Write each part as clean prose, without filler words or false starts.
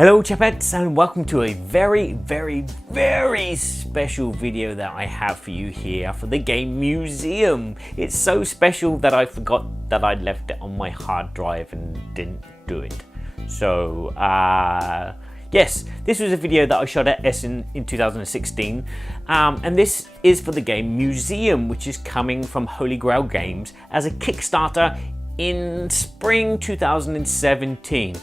Hello chapettes, and welcome to a very special video that I have for you here for the game museum. It's so special that I forgot that I left it on my hard drive and didn't do it. So yes, this was a video that I shot at Essen in 2016, and this is for the game museum, which is coming from Holy Grail Games as a Kickstarter in spring 2017.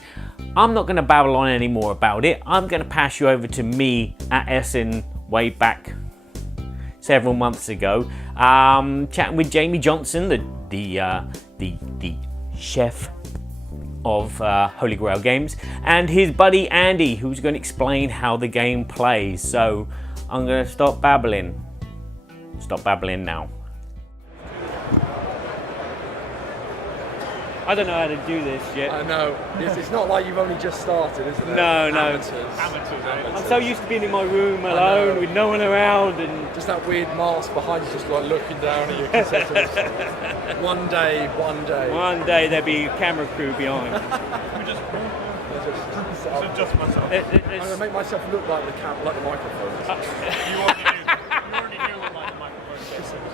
I'm not going to babble on any more about it. I'm going to pass you over to me at Essen way back several months ago, chatting with Jamie Johnson, the chef of Holy Grail Games, and his buddy Andy, who's going to explain how the game plays. So I'm going to stop babbling now. I don't know how to do this yet. I know. It's not like you've only just started, is it? No. Amateurs. I'm so used to being in my room alone with no one around, and just that weird mask behind you, just like looking down at your cassettes. One day. One day there'll be a camera crew behind. Just myself. I'm going to make myself look like the microphone. You already do look like the microphone.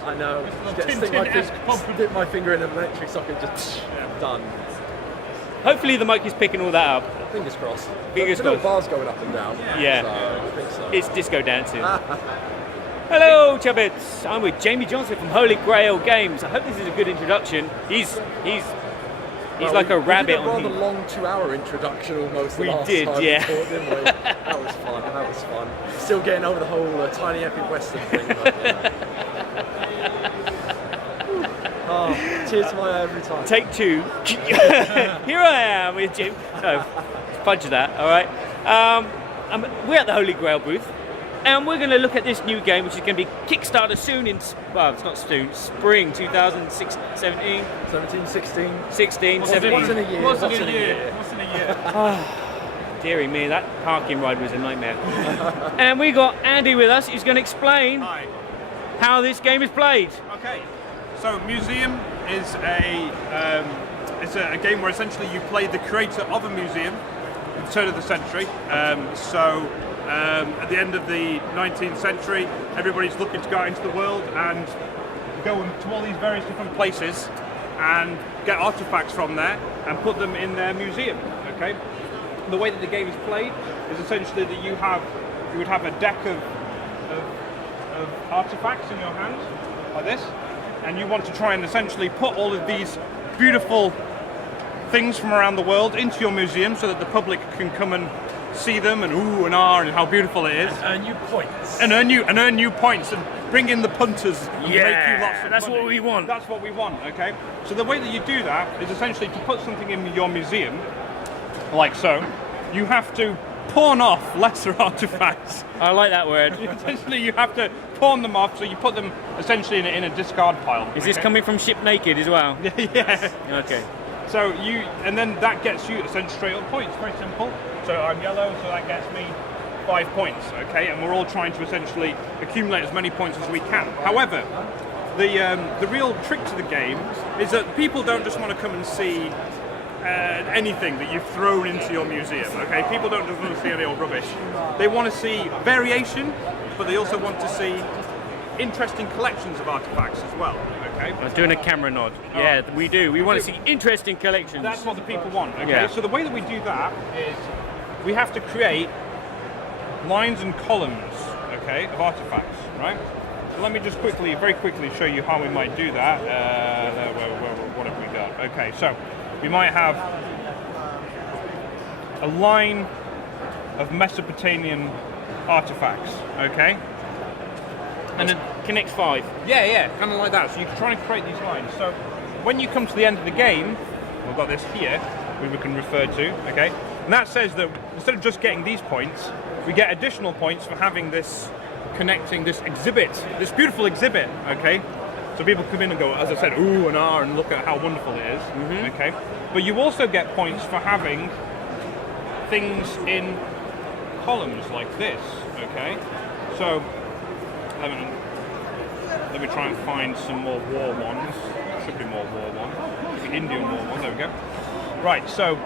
I know. Dip my finger in an electric socket, just done. Hopefully the mic is picking all that up. Fingers crossed. Fingers There's crossed. bars going up and down. Yeah. So I think so. It's disco dancing. Hello, Chubbits. I'm with Jamie Johnson from Holy Grail Games. I hope this is a good introduction. He's like a rabbit we did a on rather long 2-hour introduction almost. We last did, time yeah. we thought, didn't we? That was fun. Still getting over the whole tiny epic western thing. But, tears to my eye every time. Take two. Here I am with Jim. No, fudge that, all right. We're at the Holy Grail booth, and we're going to look at this new game, which is going to be Kickstarter soon well, it's not soon, spring 2017. 17, 16. 16, 17. What's in a year? What's in a year? Deary me, that parking ride was a nightmare. And we got Andy with us, who's going to explain Hi. how this game is played. Okay. So Museum is a game where essentially you play the creator of a museum at the turn of the century. At the end of the 19th century, everybody's looking to go out into the world and go to all these various different places and get artifacts from there and put them in their museum. Okay. The way that the game is played is essentially that you would have a deck of artifacts in your hand like this, and you want to try and essentially put all of these beautiful things from around the world into your museum so that the public can come and see them and ooh and ah and how beautiful it is. And earn you points. And earn new points and bring in the punters and make you lots of that's money. what we want. That's what we want, okay? So the way that you do that is essentially to put something in your museum, like so, you have to pawn off lesser artifacts. I like that word. Essentially, you have to pawn them off, so you put them essentially in a discard pile. Is this coming from Ship Naked as well? Yeah. Okay. So and then that gets you essentially straight up points. Very simple. So I'm yellow, so that gets me 5 points. Okay, and we're all trying to essentially accumulate as many points as we can. However, the real trick to the game is that people don't just want to come and see anything that you've thrown into your museum. Okay, people don't just want to see any old rubbish. They want to see variation, but they also want to see interesting collections of artifacts as well. Okay, I was doing a camera nod. Yeah, we do. We want to see interesting collections. that's what the people want. Okay, Yeah. so the way that we do that is we have to create lines and columns, okay, of artifacts, right? So let me just very quickly show you how we might do that. What have we got? Okay, so we might have a line of Mesopotamian artifacts, okay? And it connects 5. Yeah, kind of like that. So you can try and create these lines. So when you come to the end of the game, we've got this here, which we can refer to, okay? And that says that instead of just getting these points, we get additional points for having this, connecting this exhibit, this beautiful exhibit, okay? So people come in and go, as I said, ooh and ah, and look at how wonderful it is, okay? But you also get points for having things in columns like this, okay? So let me try and find some more war ones. Should be more war ones. The Indian war one. There we go. Right. So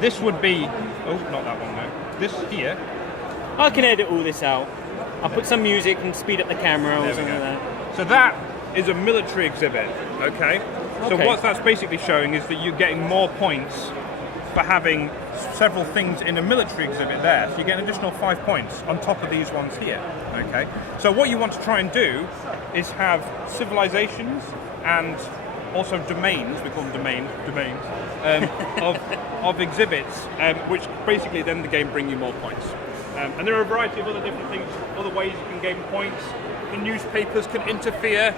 This would be, oh, not that one though. This here. I can edit all this out. I'll put some music and speed up the camera or There we something go. like that. So that is a military exhibit, okay? So Okay. what that's basically showing is that you're getting more points for having several things in a military exhibit there. So you get an additional 5 points on top of these ones here, okay? So what you want to try and do is have civilizations and also domains, we call them domains, of exhibits, which basically then the game bring you more points. And there are a variety of other different things, other ways you can gain points. The newspapers can interfere.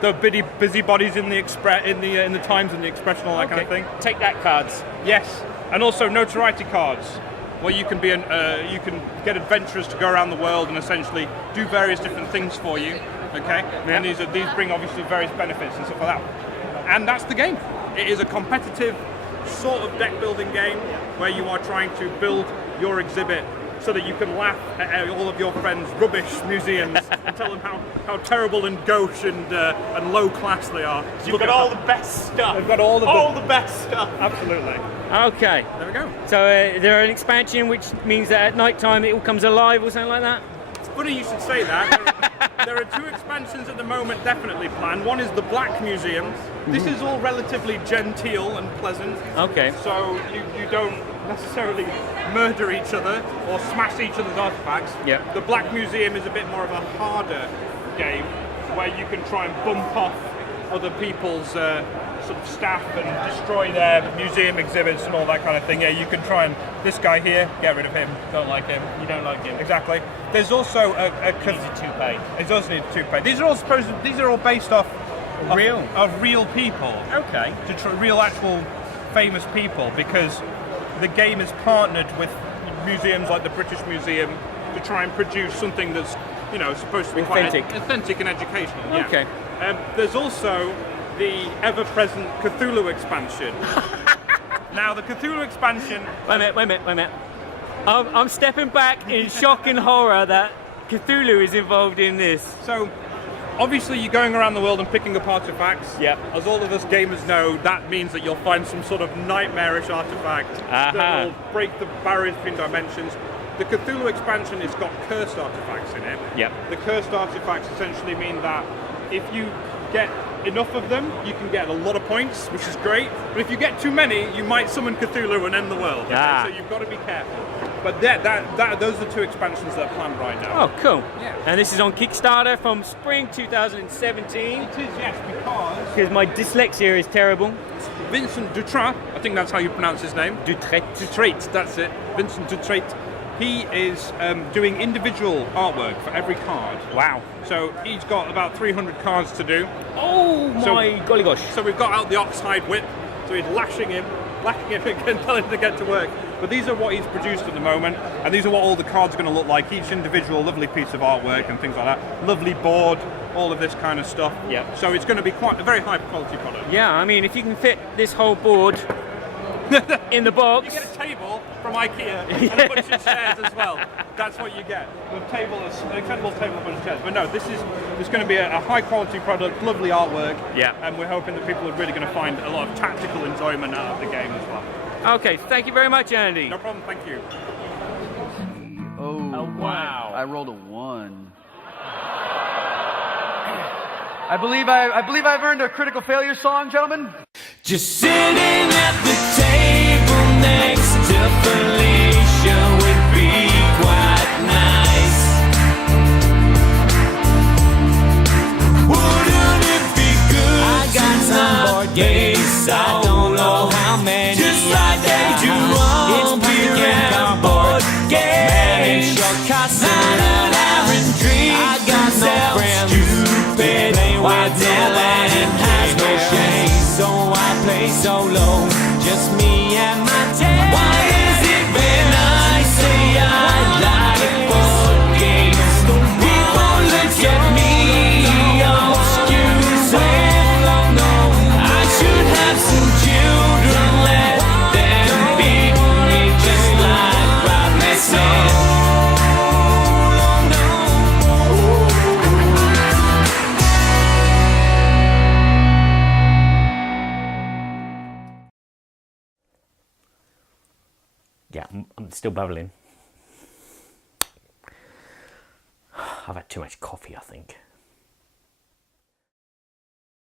The busybodies in the in the Times and the Expression, all that kind of thing. Take that cards. Yes, and also notoriety cards, where you can be you can get adventurers to go around the world and essentially do various different things for you. Okay, Yeah. and these bring obviously various benefits and stuff like that. And that's the game. It is a competitive sort of deck building game where you are trying to build your exhibit so that you can laugh at all of your friends' rubbish museums and tell them how terrible and gauche and low class they are. You've got all the best stuff. They've got all the best stuff. Absolutely. Okay. There we go. So there are an expansion, which means that at night time it all comes alive or something like that? It's funny you should say that. There are 2 expansions at the moment definitely planned. One is the Black Museum. This is all relatively genteel and pleasant. Okay. So you don't necessarily murder each other or smash each other's artifacts. Yeah. The Black Museum is a bit more of a harder game where you can try and bump off other people's sort of staff and destroy their museum exhibits and all that kind of thing. Yeah, you can try and, this guy here, get rid of him. Don't like him. You don't like him. Exactly. There's also a Easy to pay. It does need to pay. These are all based off Real? of real people. Okay. Real actual famous people, because the game is partnered with museums like the British Museum to try and produce something that's, you know, supposed to be Authentic. quite authentic and educational. Yeah. Okay. There's also the ever-present Cthulhu expansion. Now, the Cthulhu expansion. Wait a minute. I'm stepping back in shock and horror that Cthulhu is involved in this. So, obviously, you're going around the world and picking up artifacts. Yep. As all of us gamers know, that means that you'll find some sort of nightmarish artifact that will break the barriers between dimensions. The Cthulhu expansion has got cursed artifacts in it. Yep. The cursed artifacts essentially mean that if you get enough of them, you can get a lot of points, which is great. But if you get too many, you might summon Cthulhu and end the world. Okay? Ah. So you've got to be careful. But those are the 2 expansions that are planned right now. Oh, cool. Yeah. And this is on Kickstarter from spring 2017. It is, yes, because Because my dyslexia is terrible. Vincent Dutrat, I think that's how you pronounce his name. Dutrat, that's it. Vincent Dutrat. He is doing individual artwork for every card. Wow. So he's got about 300 cards to do. Oh my golly gosh. So we've got out the oxhide whip. So he's lashing him again, telling him to get to work. But these are what he's produced at the moment, and these are what all the cards are going to look like. Each individual lovely piece of artwork and things like that. Lovely board, all of this kind of stuff. Yeah. So it's going to be quite a very high quality product. Yeah, I mean, if you can fit this whole board in the box. You get a table from IKEA and a bunch of chairs as well. That's what you get. The table is an incredible table, a bunch of chairs. But no, this is going to be a high quality product, lovely artwork. Yeah. And we're hoping that people are really going to find a lot of tactical enjoyment out of the game as well. Okay, thank you very much, Andy. No problem, thank you. Oh, wow. I rolled a 1. I believe I've earned a critical failure song, gentlemen. Just sitting at the table next to Felicia would be quite nice. Wouldn't it be good? I got some board games, I don't know how many. Just like they do on beer and board games. Man, it sure costs an hour and drink. I got no friends, stupid, with Dylan and has no shame. So I play solo, just me and my tail. Why is it when I say I like board games? People look at me, excuse me. I should have some children, let them beat me just like Rodney said. Yeah, I'm still bubbling. I've had too much coffee, I think.